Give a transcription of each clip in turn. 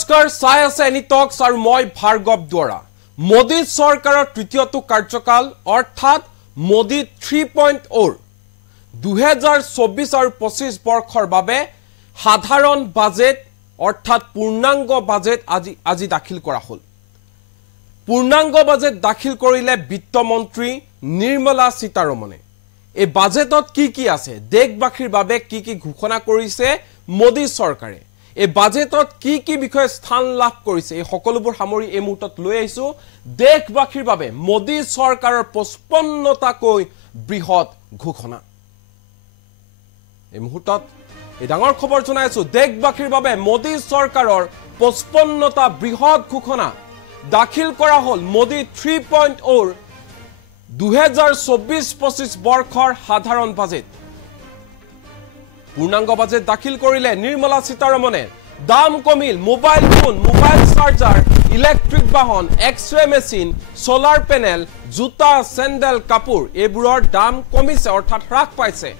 নমস্কাৰ চাই আছে এনি টক্স আৰু মই ভাৰ্গৱ দুৱাৰা মোদী চৰকাৰৰ তৃতীয়টো কাৰ্যকাল অৰ্থাৎ মোদী 3.0 2024 আৰু 25 বৰ্ষৰ বাবে সাধাৰণ বাজেট অৰ্থাৎ পূৰ্ণাংগ বাজেট আজি দাখিল কৰা হ'ল পূৰ্ণাংগ বাজেট দাখিল কৰিলে বিত্তমন্ত্ৰী নিৰ্মলা সীতাৰমণে এই বাজেটত কি আছে দেশবাসীৰ বাবে কি ঘোষণা কৰিছে মোদী চৰকাৰে এই বাজেটত কি বিষয় স্থান লাভ কৰিছে এই সকলোবোৰ সামৰি এই মুহূৰ্তত লৈ আহিছো দেশবাসীৰ বাবে মোদী চৰকাৰৰ 55টাকৈ বৃহৎ ঘোষণা এই মুহূৰ্তত এই ডাঙৰ খবৰ জনাইছো দেশবাসীৰ বাবে মোদী চৰকাৰৰ 55টা বৃহৎ ঘোষণা দাখিল কৰা হ'ল মোদী 3.0 2024-25 বৰ্ষৰ সাধাৰণ বাজেট পূৰ্ণাংগ বাজেট দাখিল কৰিলে নিৰ্মলা সীতাৰমণে দাম কমিল mobile phone mobile charger electric বাহন এক্স-ৰে মেচিন সোলাৰ পেনেল জোতা চেণ্ডেল কাপোৰ এইবোৰৰ দাম কমিছে অৰ্থাৎ হ্ৰাস পাইছে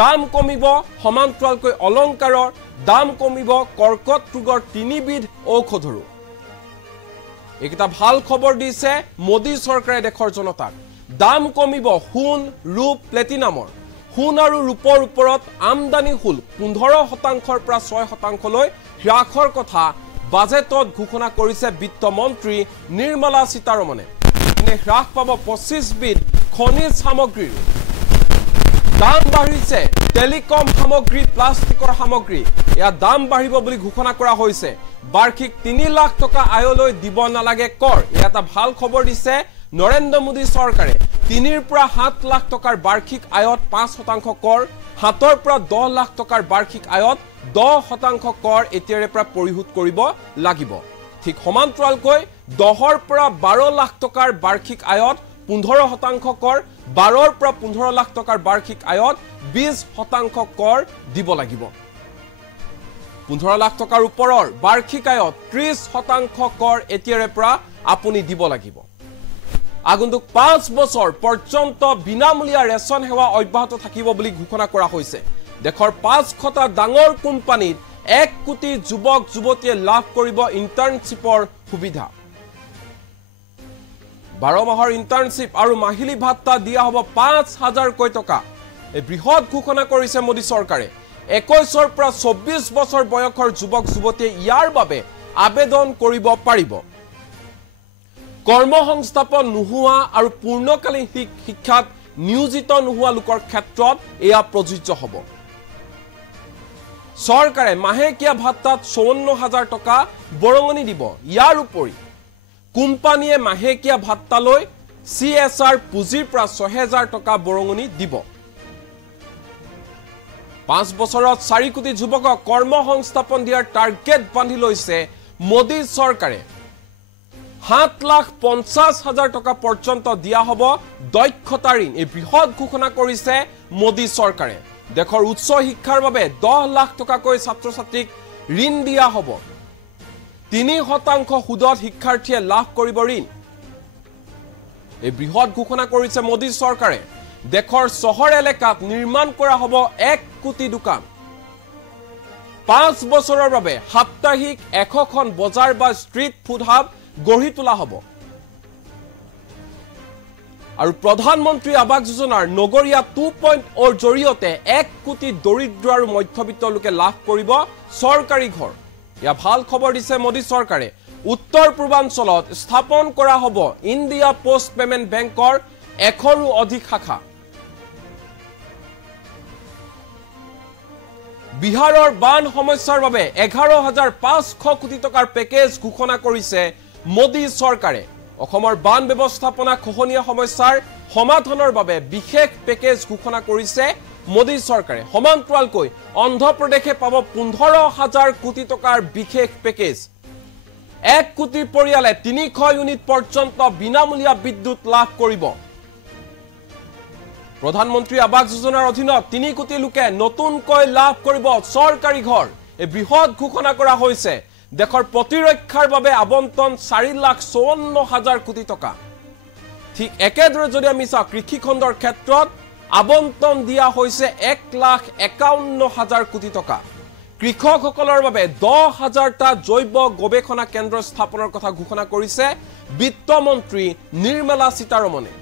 দাম কমিব সমান্তৰালকৈ অলংকাৰৰ দাম কমিব কৰ্কট ৰোগৰ 3বিধ ঔষধৰো এটা ভাল খবৰ দিছে মোদী চৰকাৰে দেশৰ জনতাক দাম কমিব সোণ ৰূপ প্লেটিনামৰ সোণ আৰু ৰূপৰ ওপৰত আমদানি শুল্ক 15% পৰা 6% লৈ হ্ৰাসৰ কথা বাজেটত ঘোষণা কৰিছে বিত্তমন্ত্ৰী নিৰ্মলা সীতাৰমণে এনে হ্ৰাস পাব 25বিধ খনিজ সামগ্ৰীৰ দাম বাঢ়িছে টেলিকম সামগ্ৰী প্লাষ্টিকৰ সামগ্ৰী এয়া দাম বাঢ়িব বুলি ঘোষণা কৰা হৈছে বাৰ্ষিক 3 লাখ টকা আয়লৈ দিব নালাগে কৰ এটা ভাল খবৰ দিছে নৰেন্দ্ৰ মোদী চৰকাৰে 3 পৰা 7 লাখ টকাৰ বাৰ্ষিক আয়ত 5% কৰ 7 পৰা 10 লাখ টকাৰ বাৰ্ষিক আয়ত 10% কৰ এতিয়াৰে পৰা পৰিশোধ কৰিব লাগিব ঠিক সমান্তৰালকৈ 10 পৰা 12 লাখ টকাৰ বাৰ্ষিক আয়ত 15% কৰ 12 পৰা 15 লাখ টকাৰ বাৰ্ষিক আয়ত 20% কৰ দিব লাগিব 15 লাখ টকাৰ ওপৰৰ বাৰ্ষিক আয়ত 30% কৰ এতিয়াৰে পৰা আপুনি দিব লাগিব আগন্তুক 5 বছৰ পৰ্যন্ত বিনামূলীয়া ৰেচন সেৱা অব্যাহত থাকিব বুলি ঘোষণা কৰা হৈছে দেশৰ 5টা ডাঙৰ কোম্পানীত 1 কোটি যুৱক যুৱতীয়ে লাভ কৰিব ইন্টাৰ্নশিপৰ সুবিধা 12 মাহৰ ইন্টাৰ্নশিপ আৰু মাহিলী ভাত্তা দিয়া হ'ব 5000 কোটি টকা এই বৃহৎ ঘোষণা কৰিছে মোদী চৰকাৰে 21 পৰা 24 বছৰ বয়সৰ যুৱক যুৱতীয়ে ইয়াৰ বাবে আবেদন কৰিব পাৰিব কৰ্মসংস্থাপন নোহোৱা আৰু পূৰ্ণকালীন শিক্ষাত নিয়োজিত নোহোৱা লোকৰ ক্ষেত্ৰত এয়া প্ৰযোজ্য হ'ব চৰকাৰে মাহেকীয়া ভাত্তাত 54000 টকা বৰঙণি দিব ইয়াৰ উপৰি কোম্পানীয়ে মাহেকীয়া ভাত্তালৈ CSR পুঁজিৰ পৰা 6000 টকা বৰঙণি দিব 5 বছৰত 4 কোটি যুৱকক কৰ্মসংস্থাপন দিয়াৰ টাৰ্গেট বান্ধি লৈছে মোদী চৰকাৰে 7,50,000 টকা পৰ্যন্ত দিয়া হ'ব দক্ষতা ঋণ এই বৃহৎ ঘোষণা কৰিছে মোদী চৰকাৰে দেশৰ উচ্চ শিক্ষাৰ বাবে 10 লাখ টকাকৈ ছাত্ৰ ছাত্ৰীক ঋণ দিয়া হ'ব 3% সুদত শিক্ষাৰ্থীয়ে লাভ কৰিব ঋণ এই বৃহৎ ঘোষণা কৰিছে মোদী চৰকাৰে দেশৰ চহৰ এলেকাত নিৰ্মাণ কৰা হ'ব 1 কোটি দোকান 5 বছৰৰ বাবে সাপ্তাহিক 100খন বজাৰ বা ষ্ট্ৰীট ফুড হাব গঢ়ি তোলা হ'ব আৰু প্ৰধানমন্ত্ৰী আৱাস যোজনাৰ নগৰীয়া 2.0 জৰিয়তে 1 কোটি দৰিদ্ৰ আৰু মধ্যবিত্ত লোকে লাভ কৰিব চৰকাৰী ঘৰ ইয়া ভাল খবৰ দিছে মোদী চৰকাৰে উত্তৰ পূৰ্বাঞ্চলত স্থাপন কৰা হ'ব ইণ্ডিয়া পোষ্ট পেমেণ্ট বেংকৰ 100ৰো অধিক শাখা বিহাৰৰ বান সমস্যাৰ বাবে 11500 কোটি টকাৰ পেকেজ ঘোষণা কৰিছে মোদী চৰকাৰে অসমৰ বান ব্যৱস্থাপনা খহনীয়া সমস্যাৰ সমাধানৰ বাবে বিশেষ পেকেজ ঘোষণা কৰিছে মোদী চৰকাৰে সমান্তৰালকৈ অন্ধ্ৰপ্ৰদেশে পাব 15000 কোটি টকাৰ বিশেষ পেকেজ 1 কোটি পৰিয়ালে 300 ইউনিট পৰ্যন্ত বিনামূলীয়া বিদ্যুৎ লাভ কৰিব প্ৰধানমন্ত্ৰী আৱাস যোজনাৰ অধীনত 3 কোটি লোকে নতুনকৈ লাভ কৰিব চৰকাৰী ঘৰ এই বৃহৎ ঘোষণা কৰা হৈছে দেশৰ প্ৰতিৰক্ষাৰ বাবে আবণ্টন 4,54,000 কোটি টকা ঠিক একেদৰে যদি আমি চাওঁ কৃষি খণ্ডৰ ক্ষেত্ৰত আবণ্টন দিয়া হৈছে 1,51,000 কোটি টকা কৃষকসকলৰ বাবে 10,000টা জৈৱ গৱেষণা কেন্দ্ৰ স্থাপনৰ কথা ঘোষণা কৰিছে বিত্তমন্ত্ৰী নিৰ্মলা সীতাৰমণে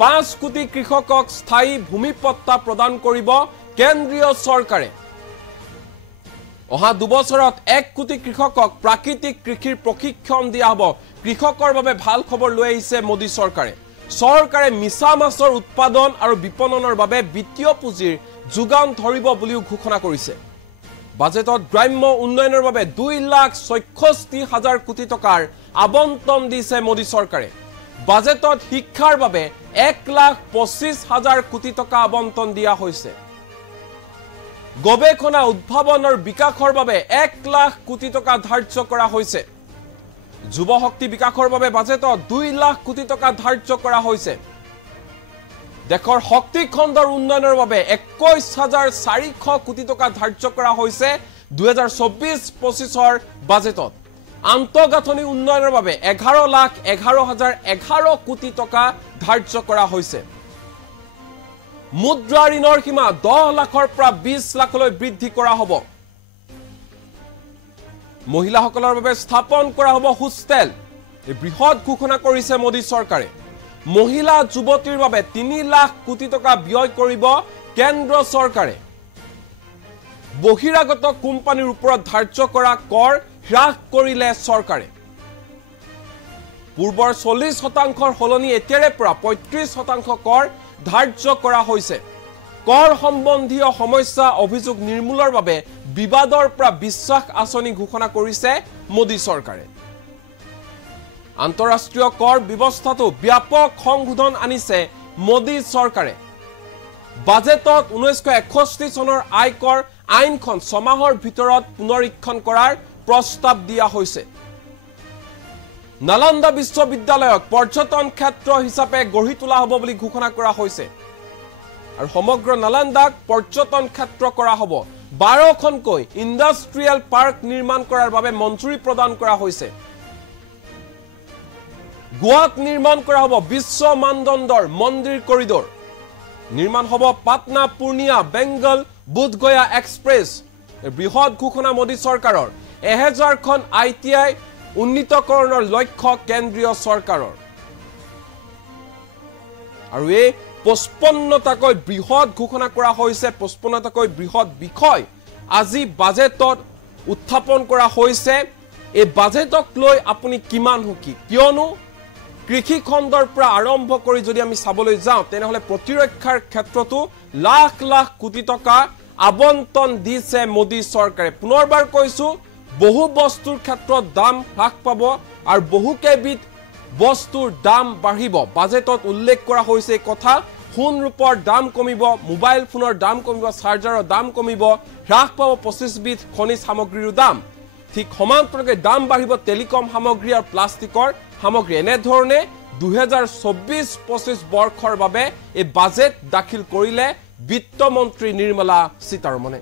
5 কোটি কৃষকক স্থায়ী ভূমিপট্টা প্ৰদান কৰিব কেন্দ্ৰীয় চৰকাৰে অহা 2 বছৰত 1 কোটি কৃষকক প্ৰাকৃতিক কৃষিৰ প্ৰশিক্ষণ দিয়া হ'ব কৃষকৰ বাবে ভাল খবৰ লৈ আহিছে মোদী চৰকাৰে মিছা মাছৰ উৎপাদন আৰু বিপণনৰ বাবে বিত্তীয় পুঁজিৰ যোগান ধৰিব বুলিও ঘোষণা কৰিছে বাজেটত গ্ৰাম্য উন্নয়নৰ বাবে 2,66,000 কোটি টকাৰ আবণ্টন দিছে মোদী চৰকাৰে বাজেটত শিক্ষাৰ বাবে 1,25,000 কোটি টকা আবণ্টন দিয়া হৈছে গৱেষণা উদ্ভাৱন আৰু বিকাশৰ বাবে 1,00,000 কোটি টকা ধাৰ্য কৰা হৈছে যুৱ শক্তি বিকাশৰ বাবে বাজেটত 2,00,000 কোটি টকা ধাৰ্য কৰা হৈছে দেশৰ শক্তি খণ্ডৰ উন্নয়নৰ বাবে 21,400 কোটি টকা ধাৰ্য কৰা হৈছে 2024-25ৰ বাজেটত আন্তঃগাঁথনি উন্নয়নৰ বাবে 11,11,011 কোটি টকা ধাৰ্য কৰা হৈছে মুদ্ৰা ঋণৰ সীমা 10 লাখৰ পৰা 20 লাখলৈ বৃদ্ধি কৰা হ'ব মহিলাসকলৰ বাবে স্থাপন কৰা হ'ব হোষ্টেল এই বৃহৎ ঘোষণা কৰিছে মোদী চৰকাৰে মহিলা যুৱতীৰ বাবে 3 লাখ কোটি টকা ব্যয় কৰিব কেন্দ্ৰ চৰকাৰে বহিৰাগত কোম্পানীৰ ওপৰত ধাৰ্য কৰা কৰ হ্ৰাস কৰিলে চৰকাৰে পূৰ্বৰ 40% হলনি এতিয়াৰে পৰা 35% কৰ ধাৰ্য কৰা হৈছে কৰ সম্বন্ধীয় সমস্যা অভিযোগ নিৰ্মূলৰ বাবে বিবাদৰ পৰা বিশ্বাস আঁচনি ঘোষণা কৰিছে মোদী চৰকাৰে আন্তঃৰাষ্ট্ৰীয় কৰ ব্যৱস্থাটো ব্যাপক সংশোধন আনিছে মোদী চৰকাৰে বাজেটত 1961 চনৰ আয়কৰ আইনখন 6 মাহৰ ভিতৰত পুনৰীক্ষণ কৰাৰ প্ৰস্তাৱ দিয়া হৈছে নালন্দা বিশ্ববিদ্যালয়ক পৰ্যটন ক্ষেত্ৰ হিচাপে গঢ়ি তোলা হ'ব বুলি ঘোষণা কৰা হৈছে আৰু সমগ্ৰ নালন্দাক পৰ্যটন ক্ষেত্ৰ কৰা হ'ব 12খনকৈ ইণ্ডাষ্ট্ৰিয়েল পাৰ্ক নিৰ্মাণ কৰাৰ বাবে মঞ্জুৰি প্ৰদান কৰা হৈছে গোৱাত নিৰ্মাণ কৰা হ'ব বিশ্ব মানদণ্ডৰ মন্দিৰ কৰিডৰ নিৰ্মাণ হ'ব পাটনা পূৰ্ণিয়া বেংগল বুধগয়া এক্সপ্ৰেছ বৃহৎ ঘোষণা মোদী চৰকাৰৰ 1000খন ITI উন্নীতকৰণৰ লক্ষ্য কেন্দ্ৰীয় চৰকাৰৰ আৰু এই 55টাকৈ বৃহৎ ঘোষণা কৰা হৈছে 55টাকৈ বৃহৎ বিষয় আজি বাজেটত উত্থাপন কৰা হৈছে এই বাজেটক লৈ আপুনি কিমান সুখী কিয়নো কৃষি খণ্ডৰ পৰা আৰম্ভ কৰি যদি আমি চাবলৈ যাওঁ তেনেহলে প্ৰতিৰক্ষাৰ ক্ষেত্ৰতো লাখ লাখ কোটি টকা আবণ্টন দিছে মোদী চৰকাৰে পুনৰবাৰ কৈছো বহু বস্তুৰ ক্ষেত্ৰত দাম হ্ৰাস পাব আৰু বহু কেবিধ বস্তুৰ দাম বাঢ়িব বাজেটত উল্লেখ কৰা হৈছে কথা ফোন ৰূপৰ দাম কমিব মোবাইল ফোনৰ দাম কমিব চাৰ্জাৰৰ দাম কমিব হ্ৰাস পাব 25 বিধ খনিজ সামগ্ৰীৰ দাম ঠিক সমান্তৰালভাৱে দাম বাঢ়িব টেলিকম সামগ্ৰী আৰু প্লাষ্টিকৰ সামগ্ৰী এনে ধৰণে 2024-25 বৰ্ষৰ বাবে এই বাজেট দাখিল কৰিলে বিত্তমন্ত্ৰী নিৰ্মলা সীতাৰমণে